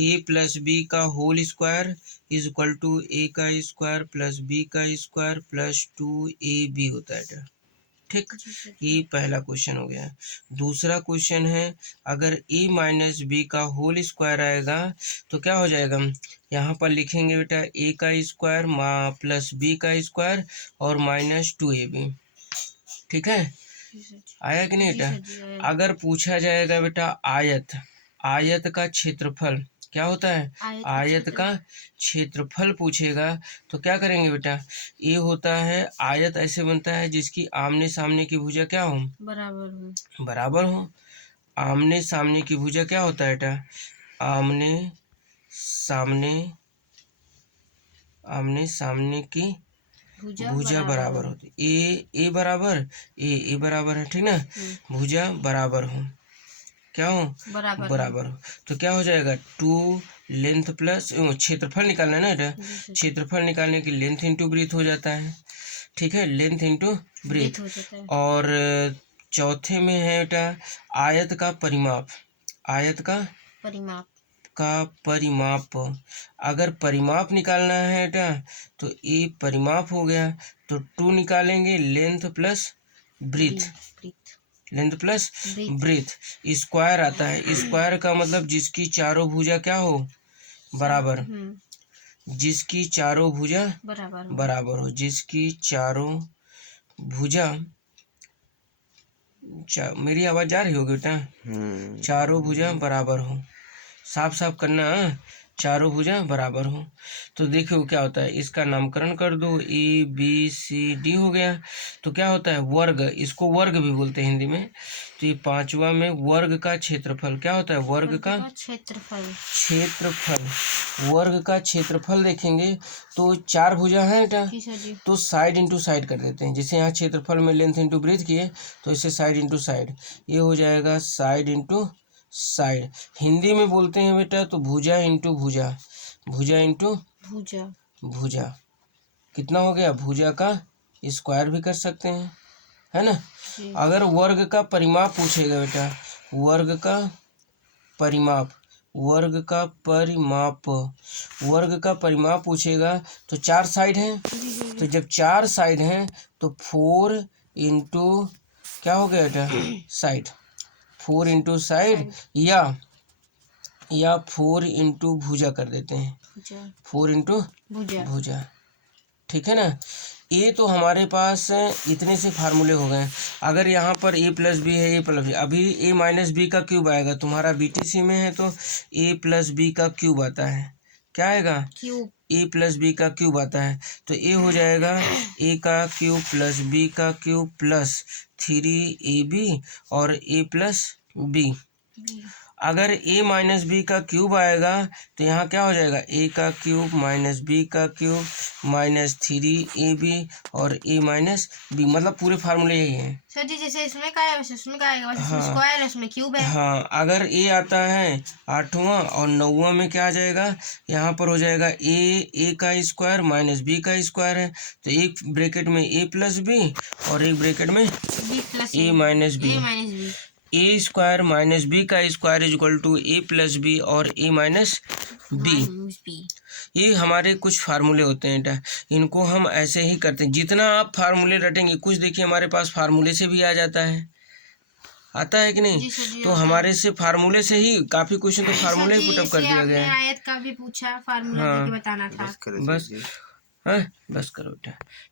ए plus b का whole square is equal to a का square plus b का square plus 2ab होता है। ठीक, ये पहला क्वेश्चन हो गया। दूसरा क्वेश्चन है, अगर a माइनस बी का होल स्क्वायर आएगा तो क्या हो जाएगा, यहाँ पर लिखेंगे बेटा a का स्क्वायर प्लस b का स्क्वायर और माइनस 2ab। ठीक है, आया कि नहीं बेटा। अगर पूछा जाएगा बेटा आयत, आयत का क्षेत्रफल क्या होता है, आयत का क्षेत्रफल पूछेगा तो क्या करेंगे बेटा, ये होता है आयत ऐसे बनता है जिसकी आमने सामने की भुजा क्या हो, बराबर हो। आमने सामने की भुजा क्या होता है बेटा, आमने सामने की भुजा बराबर होती, ए बराबर ए बराबर है, ठीक ना, भुजा बराबर हो, क्या हो, बराबर हो। तो क्या हो जाएगा, 2 लेंथ प्लस क्षेत्रफल निकालना है ना बेटा, क्षेत्रफल निकालने की लेंथ इंटू ब्रीथ हो जाता है। ठीक है, लेंथ इंटू ब्रीथ। और चौथे में है बेटा आयत का परिमाप, आयत का परिमाप। अगर परिमाप निकालना है बेटा तो ये परिमाप हो गया, तो 2 निकालेंगे length plus breadth, length plus breadth. Square आता है, स्क्वायर का मतलब जिसकी चारों भुजा क्या हो, बराबर, जिसकी चारों भुजा बराबर हो, जिसकी चारों भुजा मेरी आवाज जा रही होगी बेटा, चारों भुजा बराबर हो, साफ साफ करना, चारों भुजा बराबर हो। तो देखो क्या होता है, इसका नामकरण कर दो, ए बी सी डी हो गया। तो क्या होता है वर्ग, इसको वर्ग भी बोलते हैं हिंदी में। तो ये पांचवा में वर्ग का क्षेत्रफल क्या होता है, वर्ग का क्षेत्रफल, वर्ग का क्षेत्रफल देखेंगे तो 4 भुजा है बेटा, तो साइड इंटू साइड कर देते हैं। जैसे यहाँ क्षेत्रफल में लेंथ इंटू ब्रीथ किए तो इसे साइड इंटू साइड, ये हो जाएगा साइड इंटू साइड। हिंदी में बोलते हैं बेटा तो भुजा इंटू भुजा, भुजा इंटू भुजा। कितना हो गया, भुजा का स्क्वायर भी कर सकते हैं, है ना। अगर वर्ग का परिमाप पूछेगा बेटा, वर्ग का परिमाप, वर्ग का परिमाप, वर्ग का परिमाप पूछेगा तो 4 साइड हैं, तो जब 4 साइड हैं तो 4 इंटू क्या हो गया बेटा, साइड, 4 इंटू साइड या 4 इंटू भुजा कर देते हैं, 4 इंटू भुजा। ठीक है ना। ये तो हमारे पास इतने से फार्मूले हो गए। अगर यहाँ पर a प्लस बी है, a प्लस बी, अभी a माइनस बी का क्यूब आएगा, तुम्हारा बीटीसी में है तो a प्लस बी का क्यूब आता है, क्या आएगा, a प्लस बी का क्यूब आता है। तो a हो जाएगा a का क्यूब प्लस b का क्यूब प्लस 3ab और a प्लस b। अगर a माइनस बी का क्यूब आएगा तो यहाँ क्या हो जाएगा, a का क्यूब माइनस बी का क्यूब माइनस 3ab और a माइनस बी, मतलब पूरे फार्मूले यही हैं सर जी। जैसे इसमें क्या है वैसे उसमें क्या आएगा, वैसे इसमें स्क्वायर है उसमें क्यूब है। हाँ, अगर a आता है 8वां और 9वां में क्या आ जाएगा, यहाँ पर हो जाएगा a का स्क्वायर माइनस b का स्क्वायर है, तो एक ब्रैकेट में a प्लस बी और एक ब्रैकेट में a minus b. A square minus b का square is equal to a plus b और ए माइनस बी। ये हमारे कुछ फार्मूले होते हैं बेटा, इनको हम ऐसे ही करते हैं। जितना आप फार्मूले रटेंगे, कुछ देखिए हमारे पास फार्मूले से भी आ जाता है, आता है कि नहीं। तो हमारे से फार्मूले से ही काफी क्वेश्चन तो फार्मूले ही पुटअप कर दिया गया है। आयत का भी पूछा, फार्मूला देके बताना था। बस हाँ, बस करो बेटा।